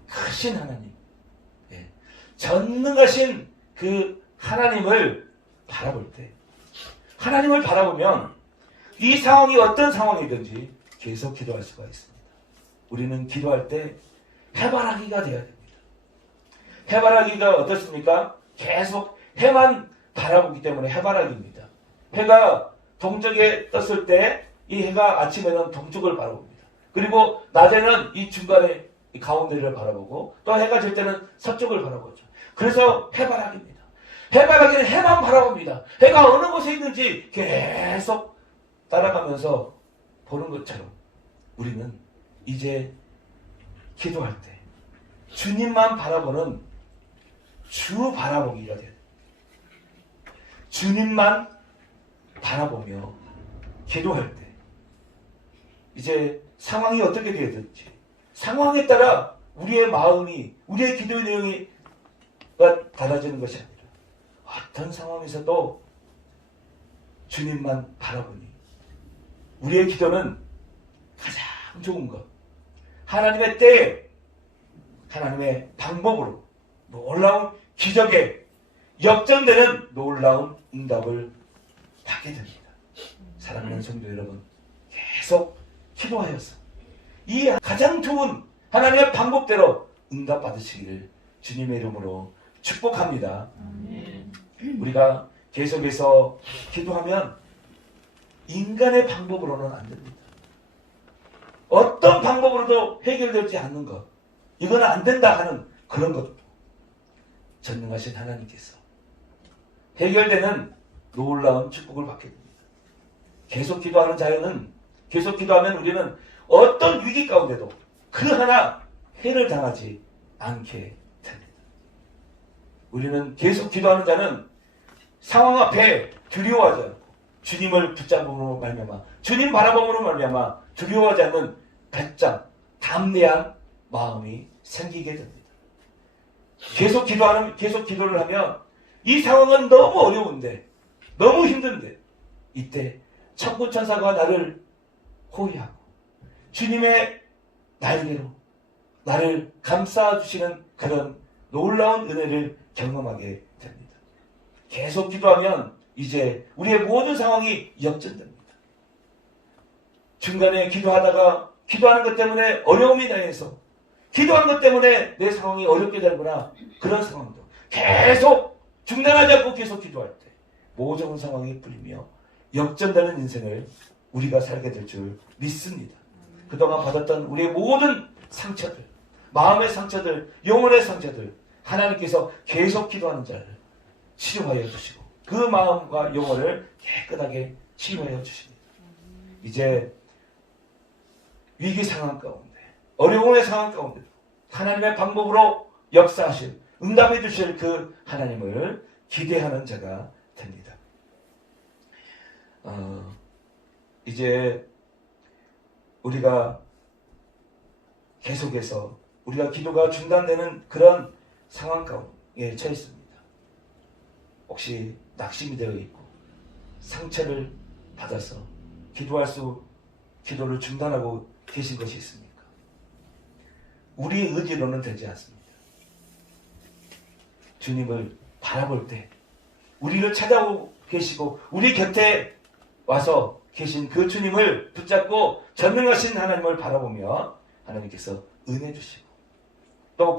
크신 하나님, 전능하신 그 하나님을 바라볼 때 하나님을 바라보면 이 상황이 어떤 상황이든지 계속 기도할 수가 있습니다. 우리는 기도할 때 해바라기가 되어야 됩니다. 해바라기가 어떻습니까? 계속 해만 바라보기 때문에 해바라기입니다. 해가 동쪽에 떴을 때 이 해가 아침에는 동쪽을 바라봅니다. 그리고 낮에는 이 중간에 이 가운데를 바라보고 또 해가 질 때는 서쪽을 바라보죠. 그래서 해바라기입니다. 해바라기는 해만 바라봅니다. 해가 어느 곳에 있는지 계속 따라가면서 보는 것처럼 우리는 이제 기도할 때 주님만 바라보는 주 바라보기가 돼요. 주님만 바라보며 기도할 때 이제 상황이 어떻게 되든지 상황에 따라 우리의 마음이 우리의 기도의 내용이 달라지는 것이 아니라 어떤 상황에서도 주님만 바라보니 우리의 기도는 가장 좋은 것, 하나님의 때에 하나님의 방법으로 놀라운 기적에 역전되는 놀라운 응답을 받게 됩니다. 사랑하는 성도 여러분, 계속 기도하여서 이 가장 좋은 하나님의 방법대로 응답 받으시기를 주님의 이름으로 축복합니다. 우리가 계속해서 기도하면 인간의 방법으로는 안 됩니다. 어떤 방법으로도 해결되지 않는 것, 이건 안 된다 하는 그런 것도 전능하신 하나님께서 해결되는 놀라운 축복을 받게 됩니다. 계속 기도하는 자연은, 계속 기도하면 우리는 어떤 위기 가운데도 그 하나 해를 당하지 않게 됩니다. 우리는 계속 기도하는 자는 상황 앞에 두려워하지 않고 주님을 붙잡음으로 말미암아, 주님 바라봄으로 말미암아 두려워하지 않는 배짱, 담대한 마음이 생기게 됩니다. 계속 기도를 하면 이 상황은 너무 어려운데, 너무 힘든데, 이때 천군 천사가 나를 호위하고 주님의 날개로 나를 감싸주시는 그런 놀라운 은혜를 경험하게 됩니다. 계속 기도하면 이제 우리의 모든 상황이 역전됩니다. 중간에 기도하는 것 때문에 어려움이 당해서 기도하는 것 때문에 내 상황이 어렵게 되거나 그런 상황도 계속 중단하지 않고 계속 기도할 때 모든 상황이 풀리며 역전되는 인생을 우리가 살게 될 줄 믿습니다. 그동안 받았던 우리의 모든 상처들, 마음의 상처들, 영혼의 상처들, 하나님께서 계속 기도하는 자를 치료하여 주시고 그 마음과 영혼을 깨끗하게 치유하여 주십니다. 이제 위기 상황 가운데, 어려움의 상황 가운데 하나님의 방법으로 역사하실, 응답해 주실 그 하나님을 기대하는 자가 됩니다. 이제 우리가 계속해서 우리가 기도가 중단되는 그런 상황 가운데 처해 있습니다. 혹시 낙심이 되어 있고 상처를 받아서 기도를 중단하고 계신 것이 있습니까? 우리의 의지로는 되지 않습니다. 주님을 바라볼 때 우리를 찾아오고 계시고 우리 곁에 와서 계신 그 주님을 붙잡고 전능하신 하나님을 바라보며 하나님께서 은혜 주시고 또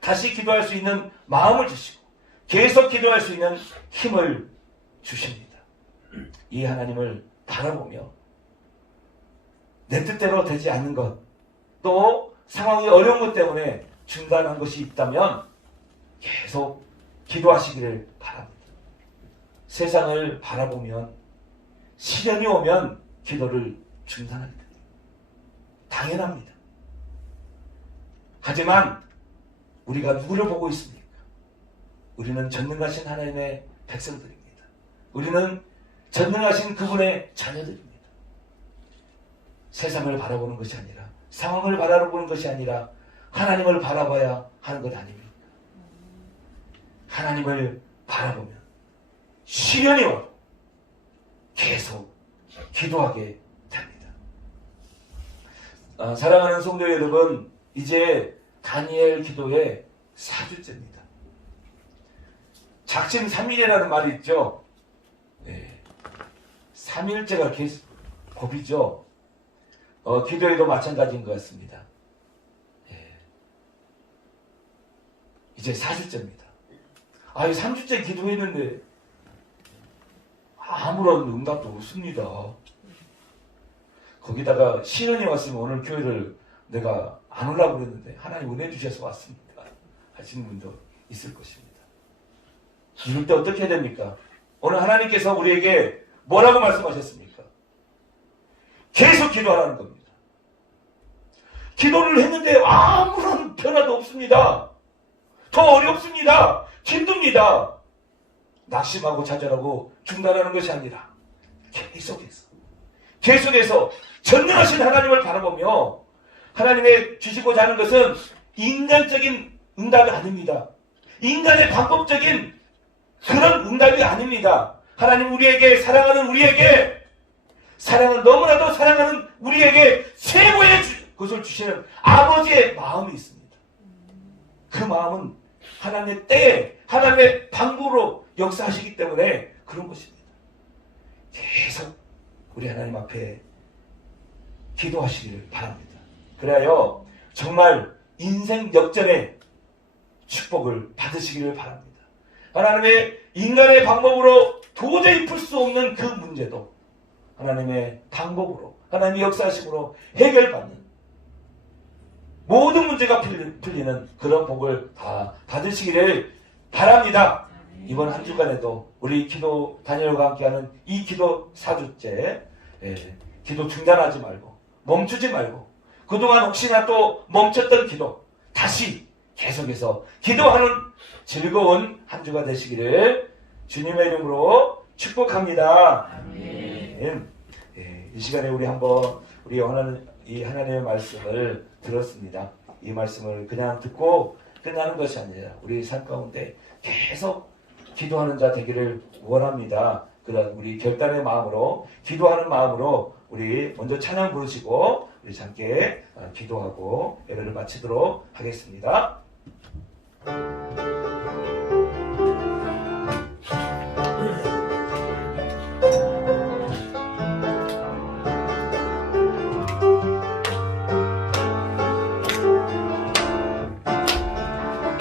다시 기도할 수 있는 마음을 주시고 계속 기도할 수 있는 힘을 주십니다. 이 하나님을 바라보며 내 뜻대로 되지 않는 것, 또 상황이 어려운 것 때문에 중단한 것이 있다면 계속 기도하시기를 바랍니다. 세상을 바라보면 시련이 오면 기도를 중단하게 됩니다. 당연합니다. 하지만 우리가 누구를 보고 있습니까? 우리는 전능하신 하나님의 백성들입니다. 우리는 전능하신 그분의 자녀들입니다. 세상을 바라보는 것이 아니라, 상황을 바라보는 것이 아니라 하나님을 바라봐야 하는 것 아닙니까? 하나님을 바라보면 시련이 와도 계속 기도하게 됩니다. 사랑하는 성도 여러분, 이제 다니엘 기도의 4주째입니다. 작심삼일이라는 말이 있죠. 네. 3일째가 계속 법이죠. 기도에도 마찬가지인 것 같습니다. 네. 이제 4주째입니다. 3주째 기도했는데 아무런 응답도 없습니다. 거기다가 시련이 왔으면 오늘 교회를 내가 안 오려고 그랬는데 하나님 은혜 주셔서 왔습니다 하시는 분도 있을 것입니다. 이럴 때 어떻게 해야 됩니까? 오늘 하나님께서 우리에게 뭐라고 말씀하셨습니까? 계속 기도하라는 겁니다. 기도를 했는데 아무런 변화도 없습니다. 더 어렵습니다. 힘듭니다. 낙심하고 좌절하고 중단하는 것이 아니라 계속해서 전능하신 하나님을 바라보며 하나님의 주시고자 하는 것은 인간적인 응답이 아닙니다. 인간의 방법적인 그런 응답이 아닙니다. 하나님 우리에게 사랑하는 우리에게 사랑은 너무나도 사랑하는 우리에게 최고의 것을 주시는 아버지의 마음이 있습니다. 그 마음은 하나님의 때에 하나님의 방법으로 역사하시기 때문에 그런 것입니다. 계속 우리 하나님 앞에 기도하시기를 바랍니다. 그래야 정말 인생 역전의 축복을 받으시기를 바랍니다. 하나님의 인간의 방법으로 도저히 풀 수 없는 그 문제도 하나님의 방법으로 하나님의 역사하심으로 해결받는 모든 문제가 풀리는 그런 복을 다 받으시기를 바랍니다. 이번 한 주간에도 우리 기도 다니엘과 함께하는 이 기도 4주째 기도 중단하지 말고 멈추지 말고 그동안 혹시나 또 멈췄던 기도 다시 계속해서 기도하는 즐거운 한 주가 되시기를 주님의 이름으로 축복합니다. 아멘. 이 시간에 우리 한번 우리 이 하나님의 말씀을 들었습니다. 이 말씀을 그냥 듣고 끝나는 것이 아니라 우리 삶 가운데 계속 기도하는 자 되기를 원합니다. 그런 우리 결단의 마음으로 기도하는 마음으로 우리 먼저 찬양 부르시고 우리 함께 기도하고 예배를 마치도록 하겠습니다.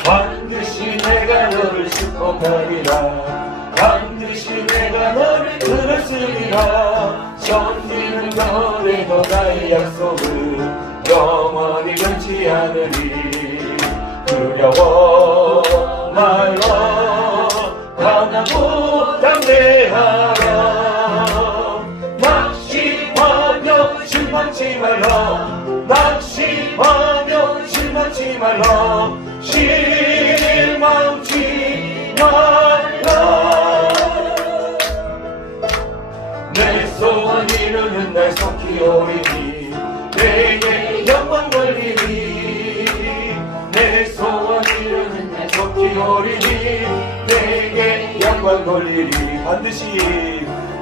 반드시 내가 너를 축복하리라. 반드시 내가 너를 들었으리라. 견디는 너에도 나의 약속을 영원히 변치 않으리. 두려워 말라. 강하고 담대하라. 낙심하며 실망치 말라. 낙심하며 실망치 말라. 실망치 말라. 내 소원 이루는 날 속히 오리니 내게 영광 돌리니. 내 소원 이루는 날 속히 오리니 내게 영광 돌리니.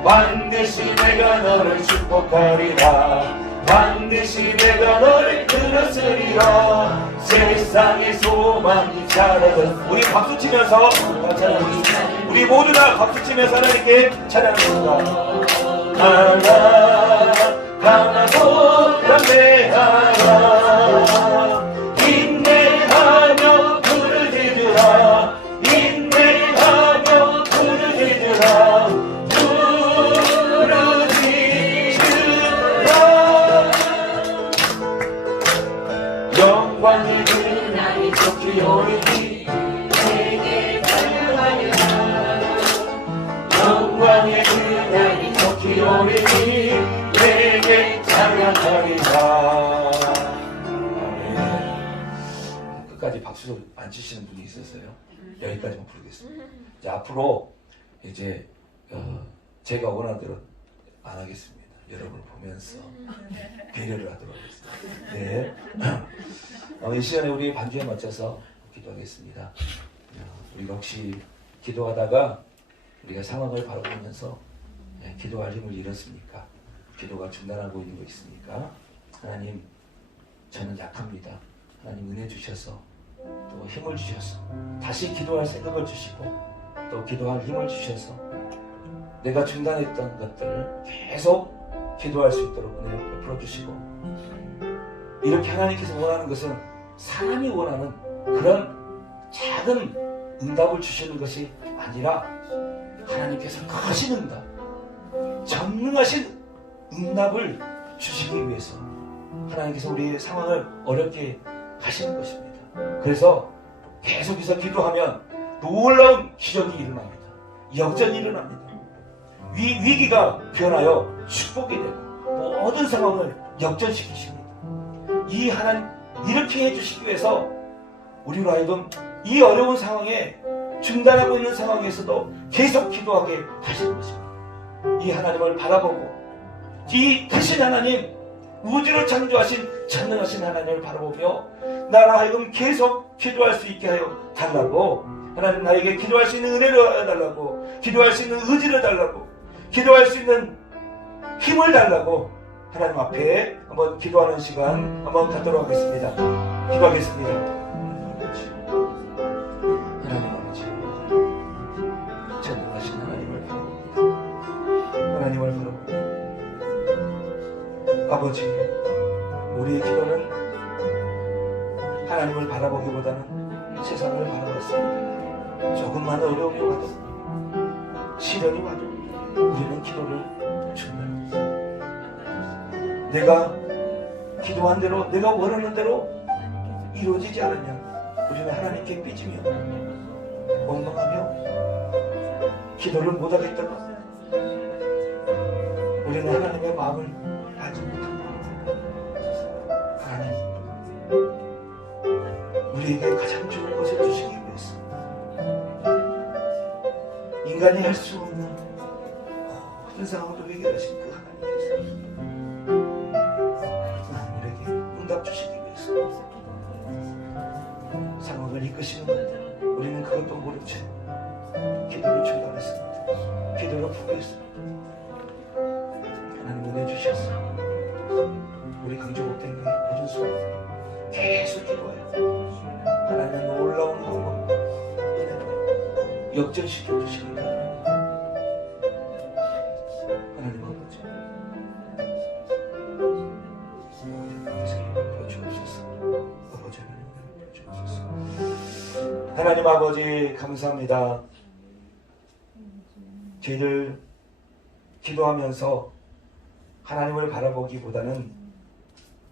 반드시 내가 너를 축복하리라. 반드시 내가 너를 들었으리라. 세상의 소망이 자라던 우리 박수 치면서 찬양하겠습니다. 우리 모두 다 박수 치면서 하나님께 찬양합니다. 하나 강하고 담대하라. 인내하며 불을 지으라. 인내하며 불을 지으라. 부르짖으라. 영광의 그날이 속히 오리니 내게 찬양하리라. 영광의 그날이 속히 오리니 내게 찬양하리라. 아멘. 끝까지 박수 안 치시는 분이 있었어요. 여기까지만 부르겠습니다. 이제 앞으로 이제 제가 원하는 대로 안 하겠습니다. 여러분을 보면서 배려를 하도록 하겠습니다. 네. 이 시간에 우리 반주에 맞춰서 기도하겠습니다. 우리가 혹시 기도하다가 우리가 상황을 바라보면서 기도할 힘을 잃었습니까? 기도가 중단하고 있는 거 있습니까? 하나님, 저는 약합니다. 하나님 은혜 주셔서 또 힘을 주셔서 다시 기도할 생각을 주시고 또 기도할 힘을 주셔서 내가 중단했던 것들을 계속 기도할 수 있도록 은혜 베풀어 주시고, 이렇게 하나님께서 원하는 것은 사람이 원하는 그런 작은 응답을 주시는 것이 아니라 하나님께서 크신 응답, 전능하신 응답을 주시기 위해서 하나님께서 우리의 상황을 어렵게 하시는 것입니다. 그래서 계속해서 기도하면 놀라운 기적이 일어납니다. 역전이 일어납니다. 위기가 변하여 축복이 되고 모든 상황을 역전시키십니다. 이 하나님 이렇게 해주시기 위해서 우리로 하여금 이 어려운 상황에 중단하고 있는 상황에서도 계속 기도하게 하시는 것입니다. 이 하나님을 바라보고 이 크신 하나님, 우주를 창조하신 전능하신 하나님을 바라보며 나로 하여금 계속 기도할 수 있게 하여 달라고 하나님 나에게 기도할 수 있는 은혜를 달라고, 기도할 수 있는 의지를 달라고, 기도할 수 있는 힘을 달라고 하나님 앞에 한번 기도하는 시간 한번 갖도록 하겠습니다. 기도하겠습니다. 하나님 아버지, 전능하신 하나님을 바라봅니다. 하나님을 바라봅니다. 아버지, 우리의 기도는 하나님을 바라보기보다는 세상을 바라봤습니다. 조금만 어려움이 와도, 시련이 와도 우리는 기도를 준비합니다. 내가 기도한 대로, 내가 원하는 대로 이루어지지 않으면 우리는 하나님께 삐지며 원망하며 기도를 못하겠다가 우리는 하나님의 마음을 알지 못합니다. 하나님, 우리에게 가장 좋은 것을 주시기 위해서 인간이 할 수 없는 모든 상황도 해결하신 그 하나님께서 우리에게 응답 주시기 위해서 상황을 이끄시는 건데 우리는 그것도 모른 채 기도를 중단했습니다. 기도를 포기했습니다. 하나님 은혜 주셔서 우리 강조복된 교회 모든 수업 계속 기도해요. 하나님의 놀라운 방법 은혜로 역전시켜 주시니까 하나님 아버지, 하나님 아버지 감사합니다. 저희들 기도하면서 하나님을 바라보기보다는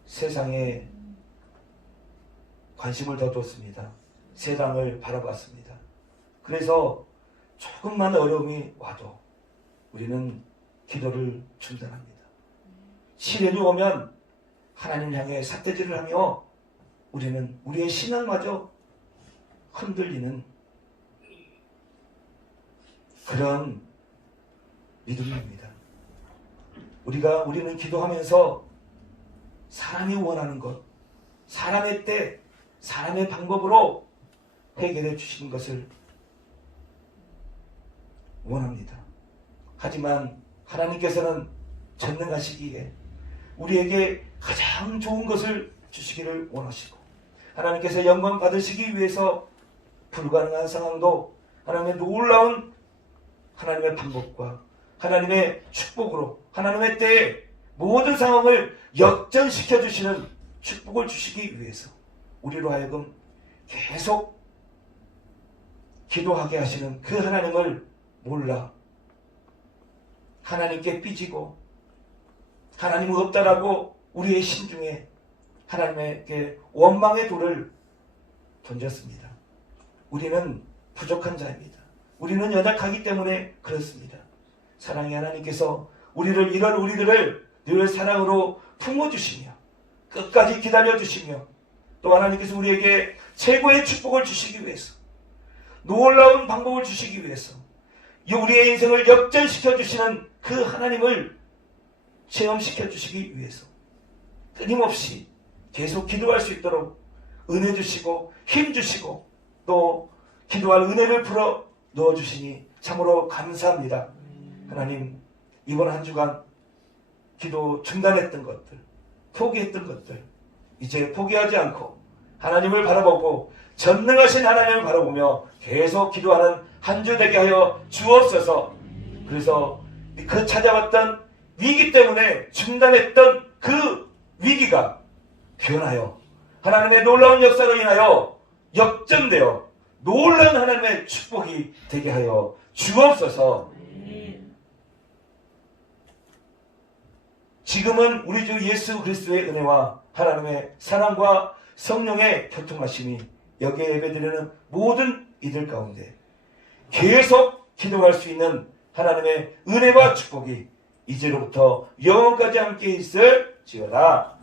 세상에 관심을 더 뒀습니다. 세상을 바라봤습니다. 그래서 조금만 어려움이 와도 우리는 기도를 중단합니다. 시련이 오면 하나님 향해 삿대질을 하며 우리는 우리의 신앙마저 흔들리는 그런 믿음입니다. 우리는 기도하면서 사람이 원하는 것, 사람의 때, 사람의 방법으로 해결해 주시는 것을 원합니다. 하지만 하나님께서는 전능하시기에 우리에게 가장 좋은 것을 주시기를 원하시고, 하나님께서 영광 받으시기 위해서 불가능한 상황도 하나님의 놀라운 하나님의 방법과 하나님의 축복으로 하나님의 때에 모든 상황을 역전시켜 주시는 축복을 주시기 위해서 우리로 하여금 계속 기도하게 하시는 그 하나님을 몰라 하나님께 삐지고 하나님은 없다라고 우리의 심중에 하나님에게 원망의 돌을 던졌습니다. 우리는 부족한 자입니다. 우리는 연약하기 때문에 그렇습니다. 사랑의 하나님께서 이런 우리들을 늘 사랑으로 품어주시며 끝까지 기다려주시며 또 하나님께서 우리에게 최고의 축복을 주시기 위해서 놀라운 방법을 주시기 위해서 우리의 인생을 역전시켜 주시는 그 하나님을 체험시켜 주시기 위해서 끊임없이 계속 기도할 수 있도록 은혜 주시고 힘 주시고 또 기도할 은혜를 불어 넣어주시니 참으로 감사합니다. 하나님, 이번 한 주간 기도 중단했던 것들, 포기했던 것들 이제 포기하지 않고 하나님을 바라보고 전능하신 하나님을 바라보며 계속 기도하는 한 주 되게 하여 주옵소서. 그래서 그 찾아왔던 위기 때문에 중단했던 그 위기가 변하여 하나님의 놀라운 역사로 인하여 역전되어 놀라운 하나님의 축복이 되게 하여 주옵소서. 지금은 우리 주 예수 그리스도의 은혜와 하나님의 사랑과 성령의 교통하심이 여기에 예배드리는 모든 이들 가운데 계속 기도할 수 있는 하나님의 은혜와 축복이 이제로부터 영원까지 함께 있을지어다.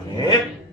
아멘.